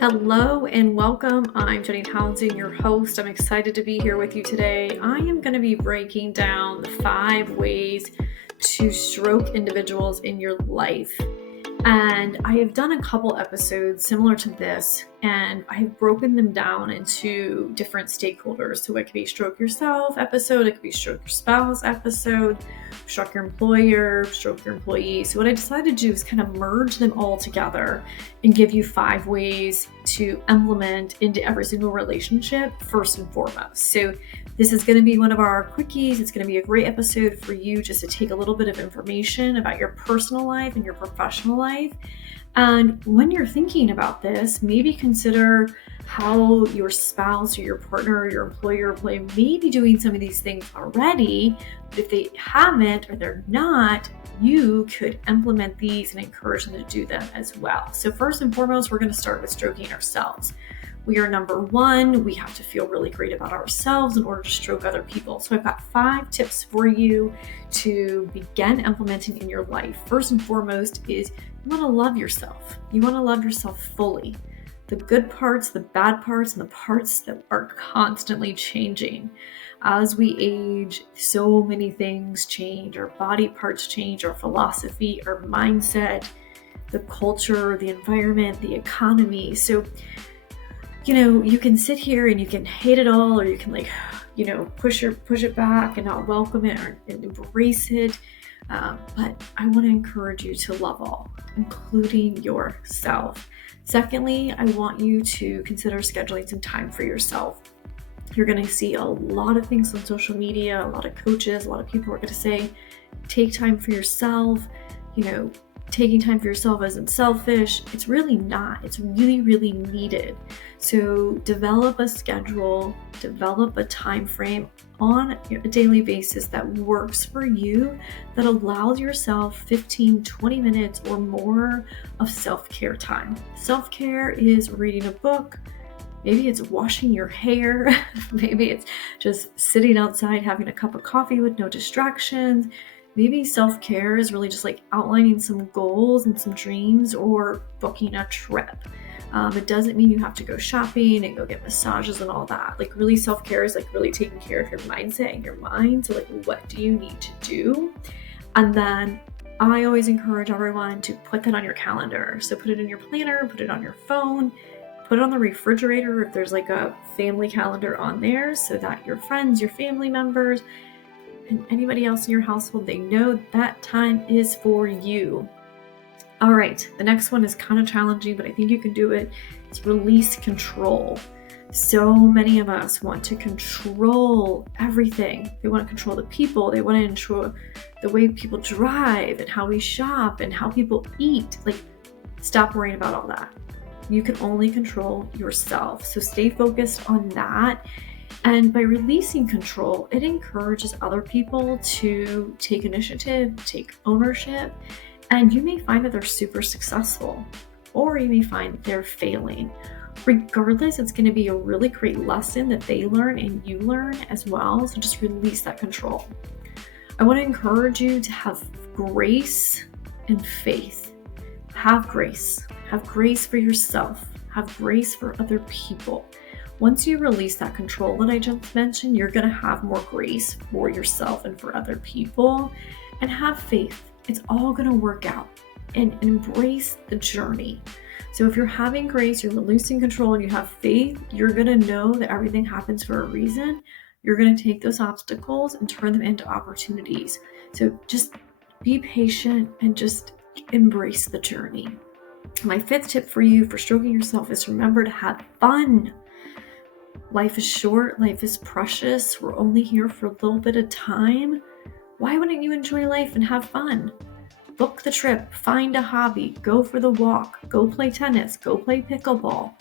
Hello and welcome. I'm Jenny Townsend, your host. I'm excited to be here with you today. I am going to be breaking down the 5 ways to stroke individuals in your life. And I have done a couple episodes similar to this, and I have broken them down into different stakeholders. So it could be stroke yourself episode, it could be stroke your spouse episode, stroke your employer, stroke your employee. So what I decided to do is kind of merge them all together and give you 5 ways to implement into every single relationship first and foremost. So this is going to be one of our quickies. It's going to be a great episode for you just to take a little bit of information about your personal life and your professional life. And when you're thinking about this, maybe consider how your spouse or your partner or your employer may be doing some of these things already. But if they haven't or they're not, you could implement these and encourage them to do them as well. So first and foremost, we're going to start with stroking ourselves. We are number one. We have to feel really great about ourselves in order to stroke other people. So I've got 5 tips for you to begin implementing in your life. First and foremost is you want to love yourself. You want to love yourself fully. The good parts, the bad parts, and the parts that are constantly changing. As we age, so many things change. Our body parts change, our philosophy, our mindset, the culture, the environment, the economy. So you can sit here and you can hate it all, or you can push it back and not welcome it or embrace it. But I want to encourage you to love all, including yourself. Secondly, I want you to consider scheduling some time for yourself. You're going to see a lot of things on social media, a lot of coaches, a lot of people are going to say, take time for yourself. Taking time for yourself isn't selfish. It's really not. It's really, really needed. So develop a schedule, develop a time frame on a daily basis that works for you, that allows yourself 15, 20 minutes or more of self-care time. Self-care is reading a book. Maybe it's washing your hair. Maybe it's just sitting outside having a cup of coffee with no distractions. Maybe self-care is really just outlining some goals and some dreams or booking a trip. It doesn't mean you have to go shopping and go get massages and all that. Really self-care is really taking care of your mindset and your mind. So what do you need to do? And then I always encourage everyone to put that on your calendar. So put it in your planner, put it on your phone, put it on the refrigerator if there's a family calendar on there, so that your friends, your family members, and anybody else in your household, they know that time is for you. All right, the next one is kind of challenging, but I think you can do it. It's release control. So many of us want to control everything. They want to control the people. They want to control the way people drive and how we shop and how people eat. Stop worrying about all that. You can only control yourself. So stay focused on that. And by releasing control, it encourages other people to take initiative, take ownership, and you may find that they're super successful, or you may find they're failing. Regardless, it's going to be a really great lesson that they learn and you learn as well. So just release that control. I want to encourage you to have grace and faith. Have grace. Have grace for yourself. Have grace for other people. Once you release that control that I just mentioned, you're going to have more grace for yourself and for other people, and have faith. It's all going to work out, and embrace the journey. So if you're having grace, you're releasing control, and you have faith, you're going to know that everything happens for a reason. You're going to take those obstacles and turn them into opportunities. So just be patient and just embrace the journey. My 5th tip for you for stroking yourself is remember to have fun. Life is short, life is precious. We're only here for a little bit of time. Why wouldn't you enjoy life and have fun? Book the trip, find a hobby, go for the walk, go play tennis, go play pickleball,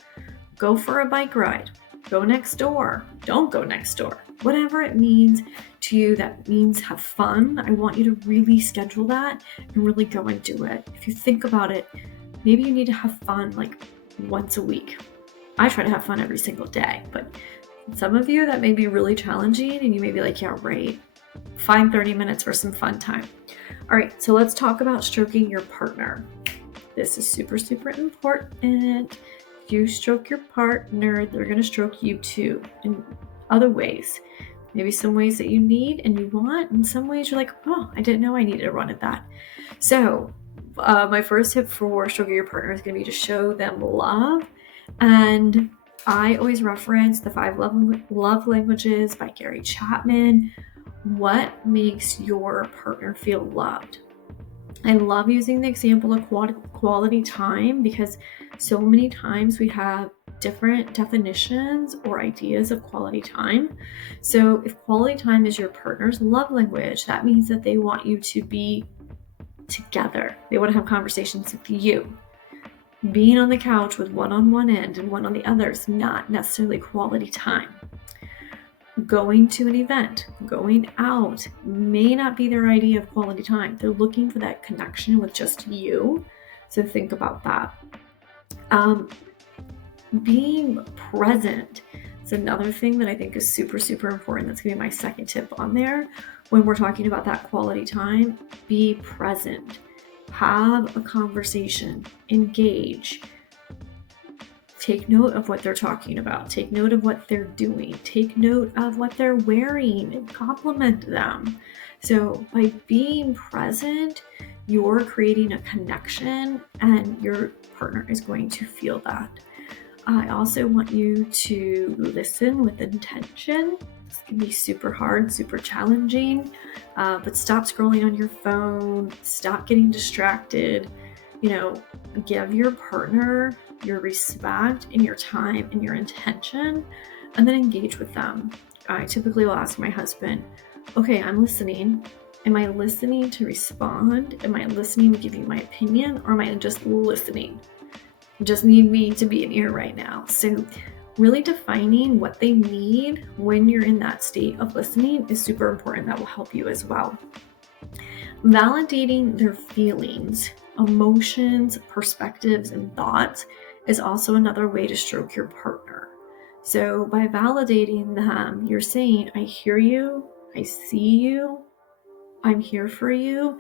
go for a bike ride, go next door, don't go next door. Whatever it means to you, that means have fun. I want you to really schedule that and really go and do it. If you think about it, maybe you need to have fun once a week. I try to have fun every single day, but some of you that may be really challenging and you may be yeah, right. Find 30 minutes for some fun time. All right, so let's talk about stroking your partner. This is super, super important you stroke your partner, they're going to stroke you too in other ways. Maybe some ways that you need and you want, and some ways you're like, oh, I didn't know I needed to run at that. So my first tip for stroking your partner is going to be to show them love. And I always reference the 5 love languages by Gary Chapman. What makes your partner feel loved? I love using the example of quality time because so many times we have different definitions or ideas of quality time. So if quality time is your partner's love language, that means that they want you to be together. They want to have conversations with you. Being on the couch with one on one end and one on the other is not necessarily quality time. Going to an event, going out may not be their idea of quality time. They're looking for that connection with just you. So think about that. Being present is another thing that I think is super, super important. That's going to be my second tip on there. When we're talking about that quality time, be present. Have a conversation. Engage. Take note of what they're talking about. Take note of what they're doing. Take note of what they're wearing and compliment them. So by being present, you're creating a connection and your partner is going to feel that. I also want you to listen with intention. This can be super hard, super challenging, but stop scrolling on your phone. Stop getting distracted. Give your partner your respect and your time and your intention, and then engage with them. I typically will ask my husband, okay, I'm listening. Am I listening to respond? Am I listening to give you my opinion? Or am I just listening? You just need me to be an ear right now. So really defining what they need when you're in that state of listening is super important. That will help you as well. Validating their feelings, emotions, perspectives, and thoughts is also another way to stroke your partner. So by validating them, you're saying, I hear you, I see you, I'm here for you.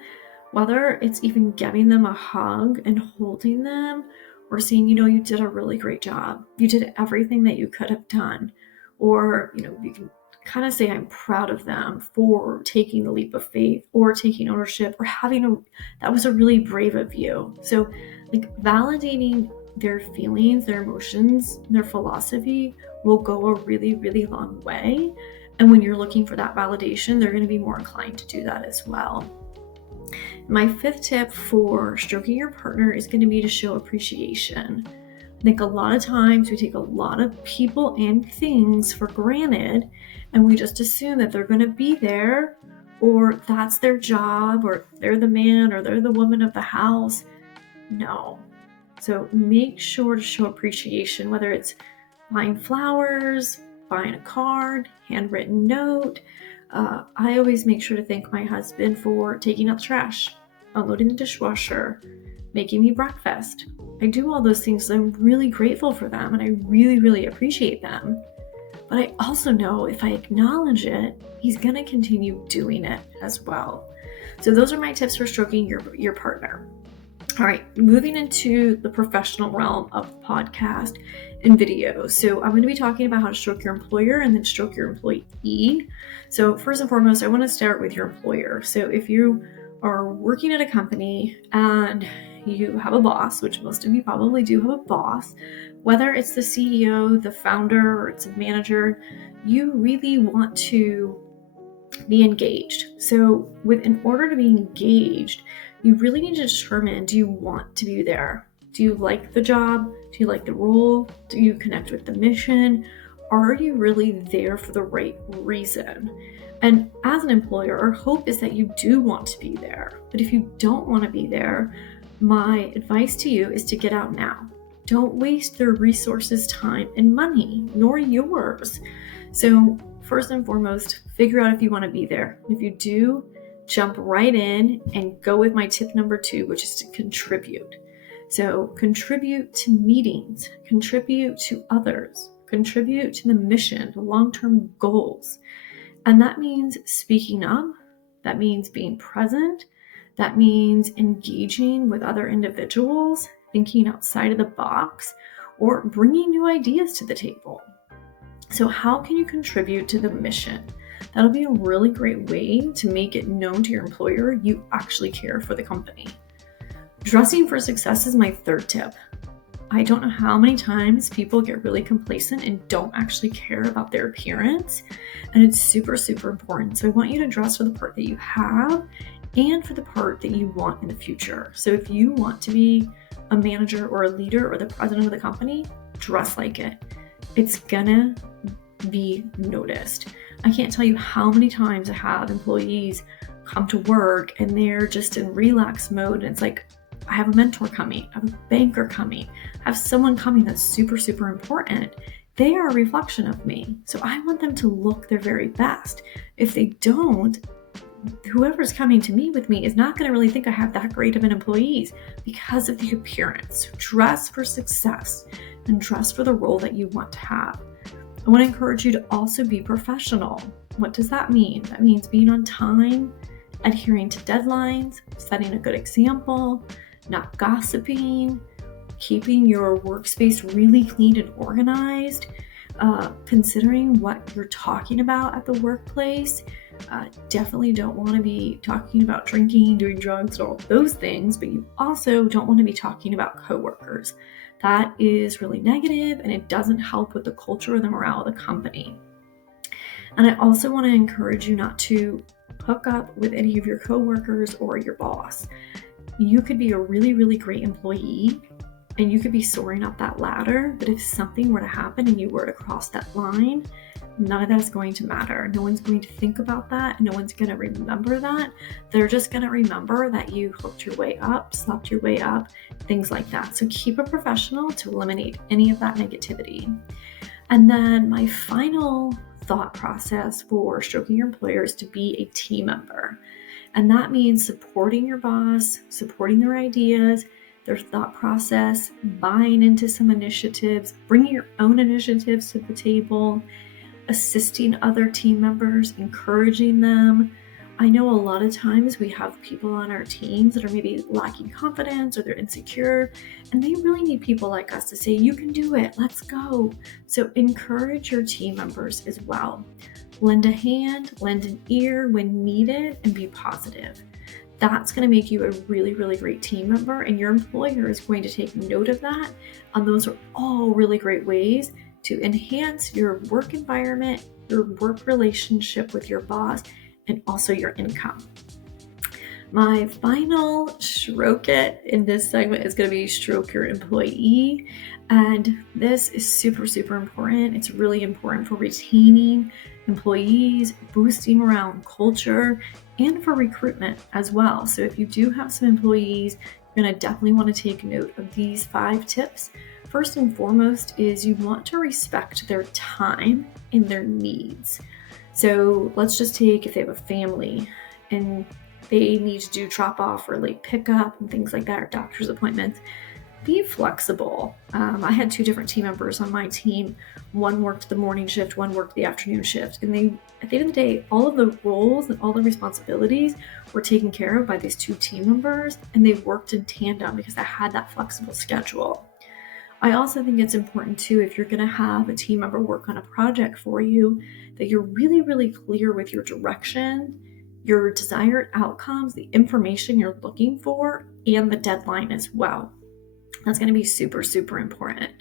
Whether it's even giving them a hug and holding them, or saying, you did a really great job. You did everything that you could have done. Or, you can kind of say, I'm proud of them for taking the leap of faith or taking ownership or that was a really brave of you. So validating their feelings, their emotions, their philosophy will go a really, really long way. And when you're looking for that validation, they're going to be more inclined to do that as well. My 5th tip for stroking your partner is going to be to show appreciation. I think a lot of times we take a lot of people and things for granted, and we just assume that they're going to be there, or that's their job, or they're the man or they're the woman of the house. No. So make sure to show appreciation, whether it's buying flowers, buying a card, handwritten note. I always make sure to thank my husband for taking out the trash, unloading the dishwasher, making me breakfast. I do all those things, so I'm really grateful for them and I really, really appreciate them. But I also know if I acknowledge it, he's going to continue doing it as well. So those are my tips for stroking your partner. All right, moving into the professional realm of the podcast and video. So I'm going to be talking about how to stroke your employer and then stroke your employee. So first and foremost, I want to start with your employer. So if you are working at a company and you have a boss, which most of you probably do have a boss, whether it's the CEO, the founder, or it's a manager, you really want to be engaged. So in order to be engaged, you really need to determine, do you want to be there? Do you like the job? Do you like the role? Do you connect with the mission? Are you really there for the right reason? And as an employer, our hope is that you do want to be there. But if you don't want to be there, my advice to you is to get out now. Don't waste their resources, time, and money, nor yours. So first and foremost, figure out if you want to be there. If you do, jump right in and go with my tip number 2, which is to contribute. So contribute to meetings, contribute to others, contribute to the mission, the long-term goals. And that means speaking up. That means being present. That means engaging with other individuals, thinking outside of the box, or bringing new ideas to the table. So how can you contribute to the mission? That'll be a really great way to make it known to your employer you actually care for the company. Dressing for success is my third tip. I don't know how many times people get really complacent and don't actually care about their appearance, and it's super, super important. So I want you to dress for the part that you have and for the part that you want in the future. So if you want to be a manager or a leader or the president of the company, dress like it. It's gonna be noticed. I can't tell you how many times I have employees come to work and they're just in relax mode, and it's like, I have a mentor coming, I have a banker coming, I have someone coming that's super, super important. They are a reflection of me. So I want them to look their very best. If they don't, whoever's coming to meet with me is not going to really think I have that great of an employee because of the appearance. Dress for success and dress for the role that you want to have. I want to encourage you to also be professional. What does that mean? That means being on time, adhering to deadlines, setting a good example, not gossiping, keeping your workspace really clean and organized, considering what you're talking about at the workplace. Definitely don't want to be talking about drinking, doing drugs, and all those things, but you also don't want to be talking about coworkers. That is really negative, and it doesn't help with the culture or the morale of the company. And I also want to encourage you not to hook up with any of your coworkers or your boss. You could be a really, really great employee and you could be soaring up that ladder, but if something were to happen and you were to cross that line, none of that's going to matter. No one's going to think about that. No one's going to remember that. They're just going to remember that you hooked your way up, slept your way up, things like that. So keep it professional to eliminate any of that negativity. And then my final thought process for stroking your employer is to be a team member. And that means supporting your boss, supporting their ideas, their thought process, buying into some initiatives, bringing your own initiatives to the table, assisting other team members, encouraging them. I know a lot of times we have people on our teams that are maybe lacking confidence or they're insecure, and they really need people like us to say, you can do it, let's go. So encourage your team members as well. Lend a hand, lend an ear when needed, and be positive. That's going to make you a really, really great team member, and your employer is going to take note of that. And those are all really great ways to enhance your work environment, your work relationship with your boss, and also your income. My final stroke it in this segment is going to be stroke your employee. And this is super, super important. It's really important for retaining employees, boosting morale and culture, and for recruitment as well. So if you do have some employees, you're going to definitely want to take note of these 5 tips. First and foremost is you want to respect their time and their needs. So let's just take if they have a family and they need to do drop off or late pickup and things like that, or doctor's appointments. Be flexible. I had 2 different team members on my team. One worked the morning shift, one worked the afternoon shift. And they, at the end of the day, all of the roles and all the responsibilities were taken care of by these 2 team members, and they worked in tandem because I had that flexible schedule. I also think it's important too, if you're going to have a team member work on a project for you, that you're really, really clear with your direction, your desired outcomes, the information you're looking for, and the deadline as well. That's going to be super, super important.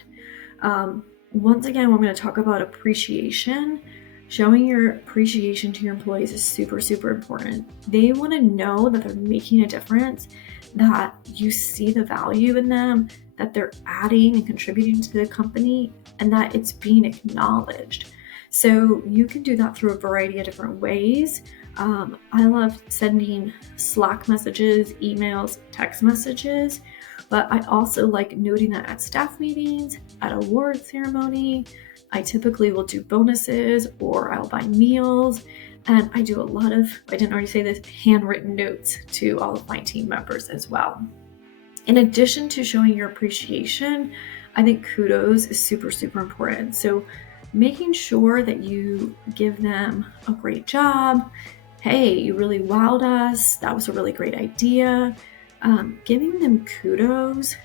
Once again, we're going to talk about appreciation. Showing your appreciation to your employees is super, super important. They want to know that they're making a difference, that you see the value in them, that they're adding and contributing to the company, and that it's being acknowledged. So you can do that through a variety of different ways. I love sending Slack messages, emails, text messages, but I also like noting that at staff meetings, at award ceremony. I typically will do bonuses or I'll buy meals, and I do a lot of, I didn't already say this, handwritten notes to all of my team members as well. In addition to showing your appreciation, I think kudos is super, super important. So making sure that you give them a great job. Hey, you really wowed us. That was a really great idea. Giving them kudos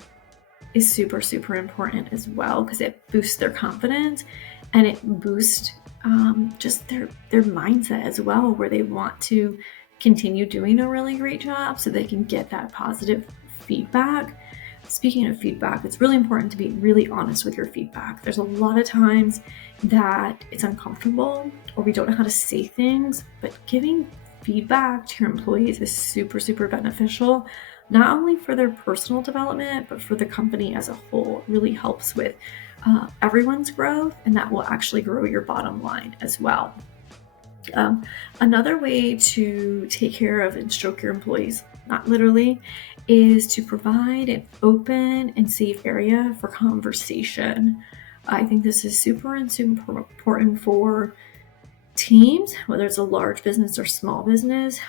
is super, super important as well, because it boosts their confidence and it boosts just their mindset as well, where they want to continue doing a really great job so they can get that positive feedback. Speaking of feedback, it's really important to be really honest with your feedback. There's a lot of times that it's uncomfortable or we don't know how to say things, but giving feedback to your employees is super, super beneficial, not only for their personal development, but for the company as a whole. It really helps with everyone's growth, and that will actually grow your bottom line as well. Another way to take care of and stroke your employees, not literally, is to provide an open and safe area for conversation. I think this is super important for teams, whether it's a large business or small business,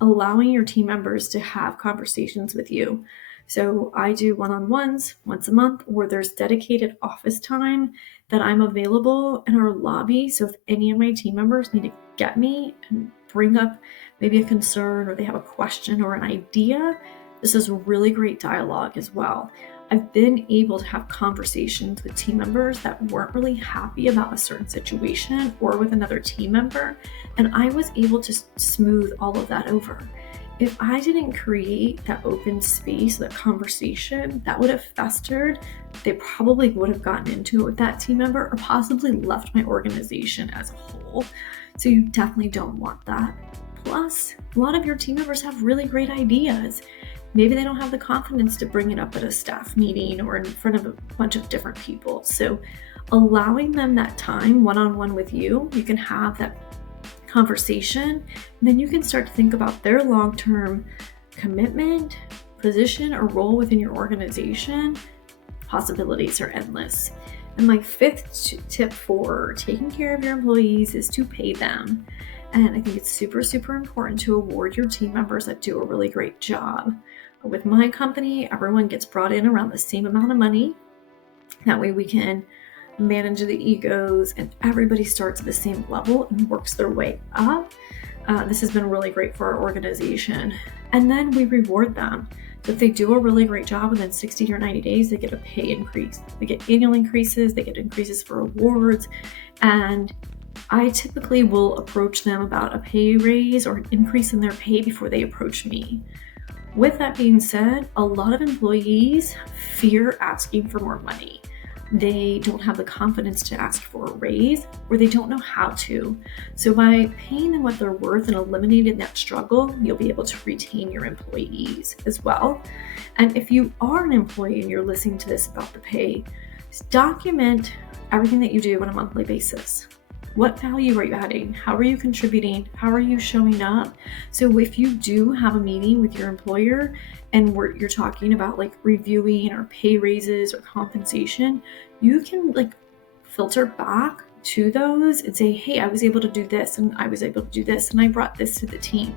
allowing your team members to have conversations with you. So I do one-on-ones once a month, or there's dedicated office time that I'm available in our lobby. So if any of my team members need to get me and bring up maybe a concern, or they have a question or an idea, this is really great dialogue as well. I've been able to have conversations with team members that weren't really happy about a certain situation or with another team member, and I was able to smooth all of that over. If I didn't create that open space, that conversation, that would have festered. They probably would have gotten into it with that team member, or possibly left my organization as a whole. So you definitely don't want that. Plus, a lot of your team members have really great ideas. Maybe they don't have the confidence to bring it up at a staff meeting or in front of a bunch of different people. So allowing them that time one-on-one with you, you can have that conversation, and then you can start to think about their long-term commitment, position, or role within your organization. Possibilities are endless. And my fifth tip for taking care of your employees is to pay them. And I think it's super, super important to award your team members that do a really great job. With my company, everyone gets brought in around the same amount of money. That way we can manage the egos and everybody starts at the same level and works their way up. This has been really great for our organization. And then we reward them. So if they do a really great job within 60 or 90 days, they get a pay increase. They get annual increases, they get increases for awards. And I typically will approach them about a pay raise or an increase in their pay before they approach me. With that being said, a lot of employees fear asking for more money. They don't have the confidence to ask for a raise, or they don't know how to. So by paying them what they're worth and eliminating that struggle, you'll be able to retain your employees as well. And if you are an employee and you're listening to this about the pay, document everything that you do on a monthly basis. What value are you adding? How are you contributing? How are you showing up? So if you do have a meeting with your employer and you're talking about like reviewing or pay raises or compensation, you can like filter back to those and say, hey, I was able to do this and I was able to do this and I brought this to the team.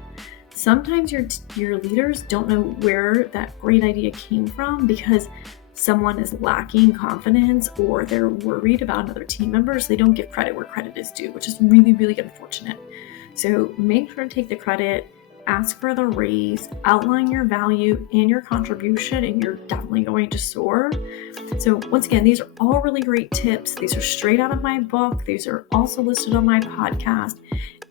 Sometimes your leaders don't know where that great idea came from because someone is lacking confidence or they're worried about another team member, so they don't give credit where credit is due, which is really, really unfortunate. So make sure to take the credit, ask for the raise, outline your value and your contribution, and you're definitely going to soar. So once again, these are all really great tips. These are straight out of my book. These are also listed on my podcast,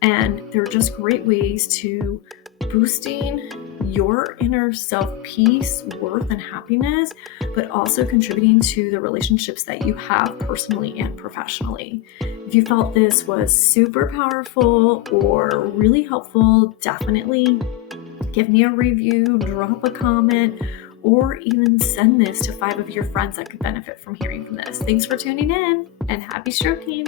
and they're just great ways to boosting your inner self peace, worth, and happiness, but also contributing to the relationships that you have personally and professionally. If you felt this was super powerful or really helpful, definitely give me a review, drop a comment, or even send this to 5 of your friends that could benefit from hearing from this. Thanks for tuning in, and happy stroking.